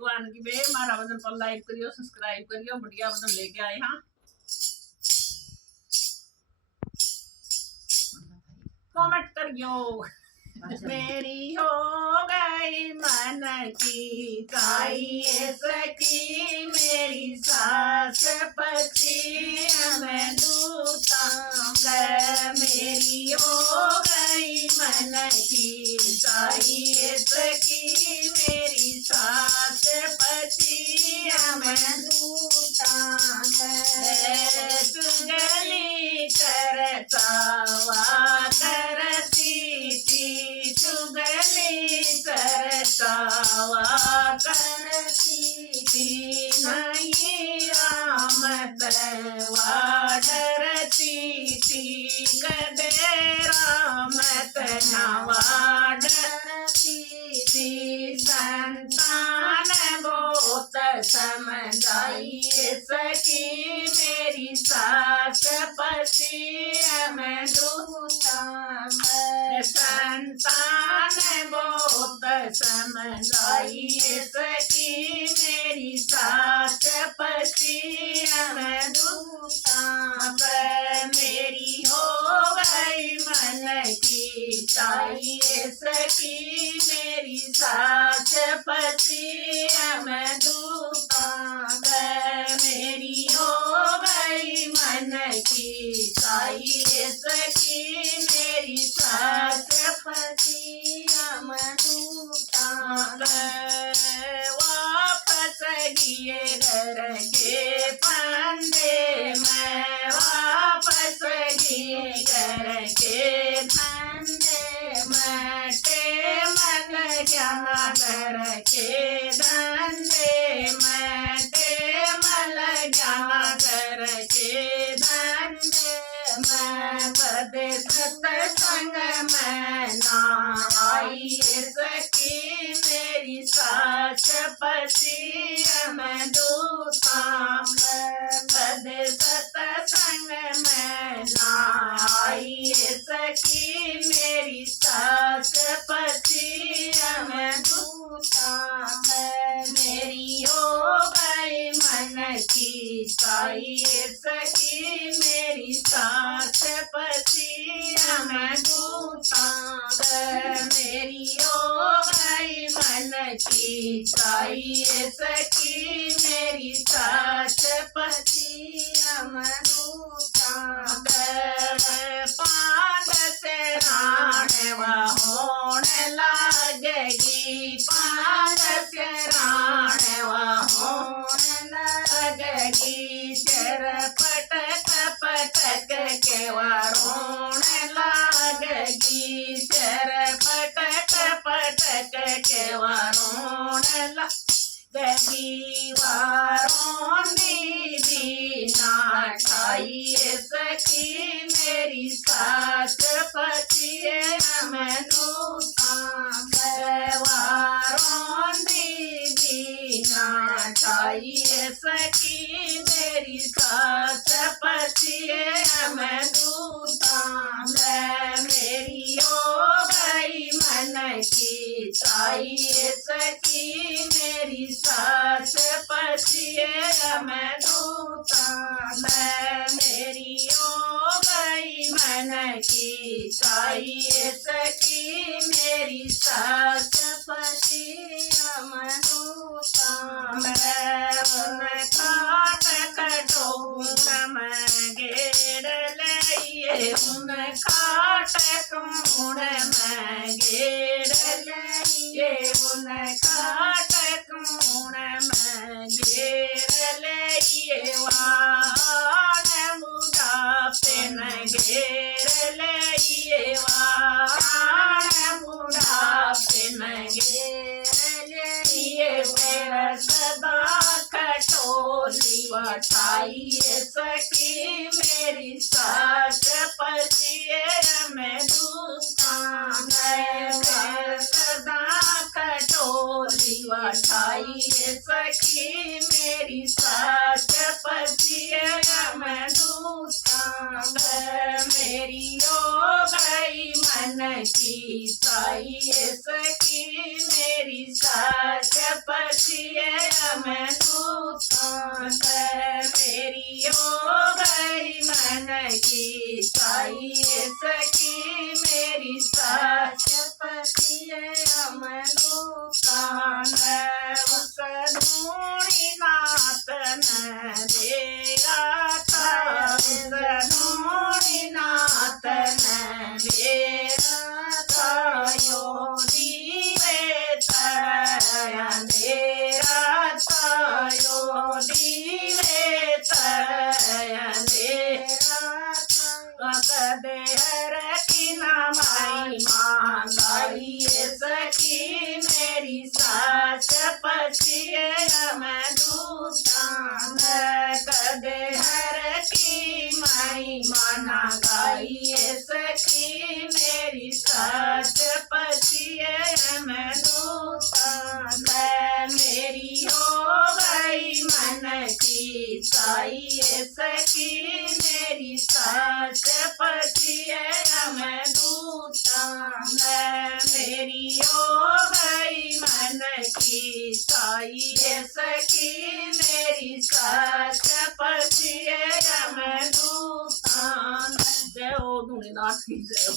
भगवान की बे मारा बदन पर लाइक करियो सब्सक्राइब करियो बढ़िया बदन लेके आए हाँ कमेंट करियो मेरी हो गई मन की चाहिए सखी मेरी सास पति मैं दूतांग मेरी हो गई मन की चाहिए सखी मेरी सास पति मैं दूतांग चुगली करतावा करती थी चुगली करतावा करती थी नहीं रामत डरती थी कदे रामत नवा डरती थी संतान बहुत समझाइए सखी मेरी सास पति मैं दूतांग संतान बहुत समझाइए सखी मेरी सास पति मैं दूतांग मेरी हो गई मन की चाहिए सखी मेरी सास पति मैं दूतांग मेरी हो गई मन की चाहिए सखी मेरी सास पति मैं दूतांग वापस गिए घर के फंदे मैं वापस गिए घर के फंदे मैं टेमल गया घर के धंधे मैं टेमल गया घर के धंधे मैं बदे सत्संग में ना आई सखी मेरी सास पति मैं दूतांग बदे सत्संग में ना आई सखी मेरी सास पति मैं दूतांग मेरी हो गई मन की चाहिए सखी मेरी सास पति मैं दूतांग मेरी हो गई मन की चाहिए सखी मेरी सास पति मैं दूतांग पांड से राणवा होने लगेगी पांड से राणवा होने लगेगी चर पटक पटक के रोने लगेगी चर पटक पटक के रोने लगेगी वारों दीदी ना खाइए सखी मेरी सास पति मैं दूतांग वारों दीदी ना खाइए सखी मेरी सास पति मैं दूतांग मेरी हो गई मन की चाहिए सखी मेरी सास पति मैं दूतांग मेरी हो गई मन की चाहिए सखी मेरी सास पति मैं दूतांग उन खाट कटोर में घेर लिए उन खाट कूड़ में घेर लिए उन खाट कूड़ में घेर लिए वाण बुढ़ापे में घेर लिए वाण बुढ़ापे में घेर लिए मेरा सदा खटोली वठाइए सखी मेरी सास पति मैं दूतांग सदा खटोली वठाइए सखी मेरी सास पति मैं दूतांग मेरी हो गई मन की साई सखी मेरी सास पतिए मैनू तान मेरी हो गई मन की साई सखी मेरी सास पतिए मैनू तान उस धूणी नाथ न देरा था धूणी नाथ न देरा था यो दीवे तरया अंधेरा था यो दीवे तरया अंधेरा था कदे हर की नामाई मांगाई सखी मेरी सास पतिए मैं दूतान कदे हर की माई माना गाई सखी मेरी सास पतिए मैं दूतान मेरी हो गई मन की साई सखी मेरी सास पतिए मैं दूतान मेरी हो गई मन की साई सखी मेरी सास पतिए मैं दूतान जय हो धूनी नाथ की जय हो।